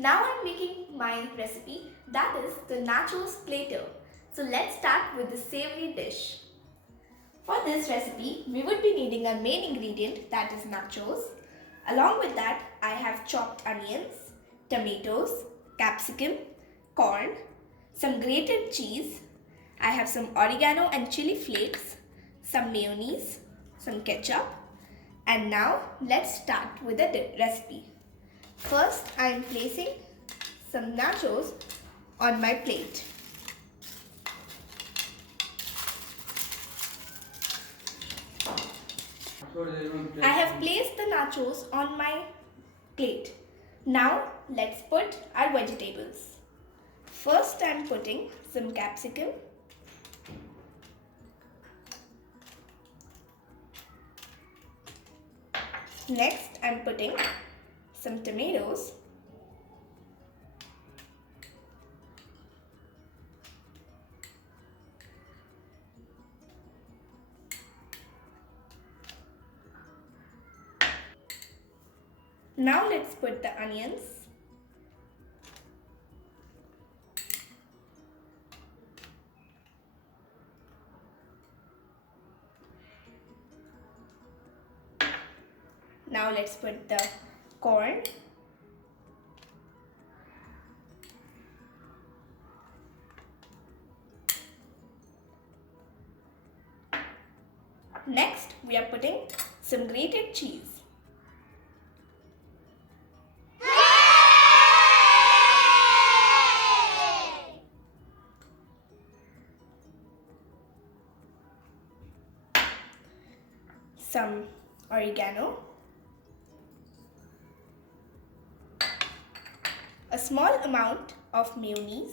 Now I'm making my recipe, that is the nachos platter. So let's start with the savory dish. For this recipe, we would be needing our main ingredient, that is nachos. Along with that, I have chopped onions, tomatoes, capsicum, corn, some grated cheese. I have some oregano and chili flakes, some mayonnaise, some ketchup. And now let's start with the recipe. First, I am placing some nachos on my plate. I have placed the nachos on my plate. Now let's put our vegetables. First, I am putting some capsicum. Next, I am putting some tomatoes. Now let's put the onions. Now let's put the corn. Next, we are putting some grated cheese. Some oregano, a small amount of mayonnaise,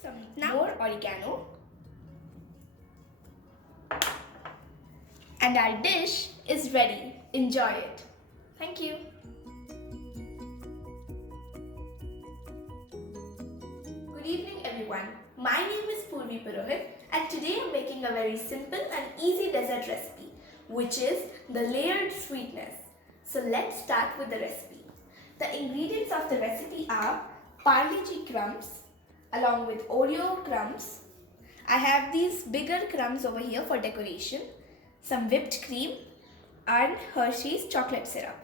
some more oregano, and our dish is ready. Enjoy it. Thank you. Good evening everyone. My name is Poorvi-Digital and today I'm making a very simple and easy dessert recipe, which is the layered sweetness. So let's start with the recipe. The ingredients of the recipe are Parle-G crumbs along with Oreo crumbs. I have these bigger crumbs over here for decoration, some whipped cream and Hershey's chocolate syrup.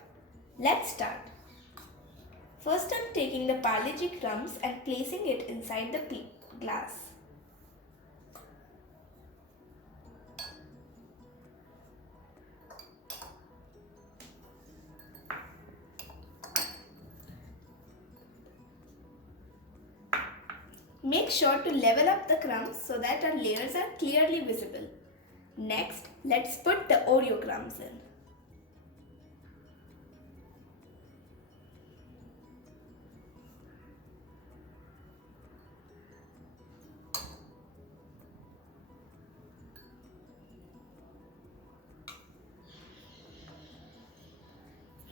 Let's start. First, I'm taking the Parle-G crumbs and placing it inside the glass. Make sure to level up the crumbs so that our layers are clearly visible. Next, let's put the Oreo crumbs in.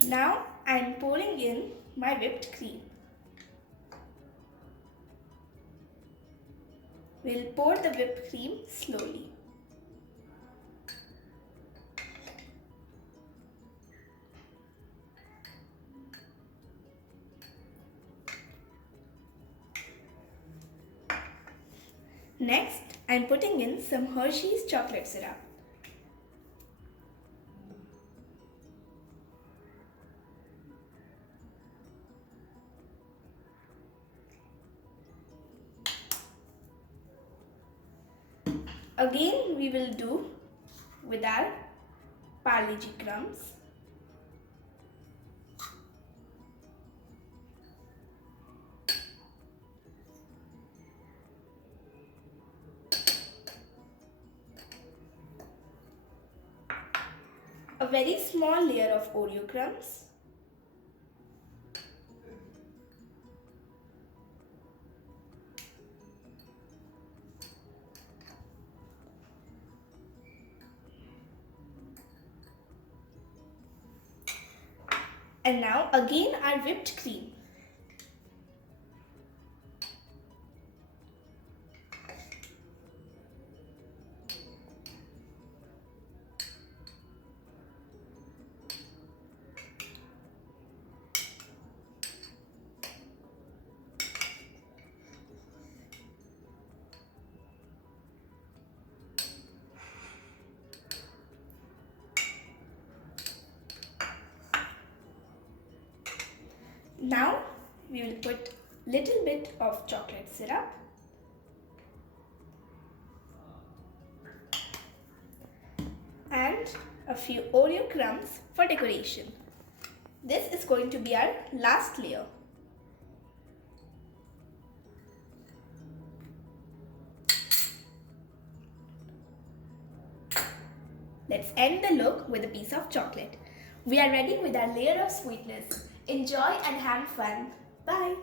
Now I am pouring in my whipped cream. We'll pour the whipped cream slowly. Next, I am putting in some Hershey's chocolate syrup. Again, we will do with our Parle-G crumbs. A very small layer of Oreo crumbs. And now again our whipped cream. Now we will put little bit of chocolate syrup and a few Oreo crumbs for decoration. This is going to be our last layer. Let's end the look with a piece of chocolate. We are ready with our layer of sweetness. Enjoy and have fun. Bye.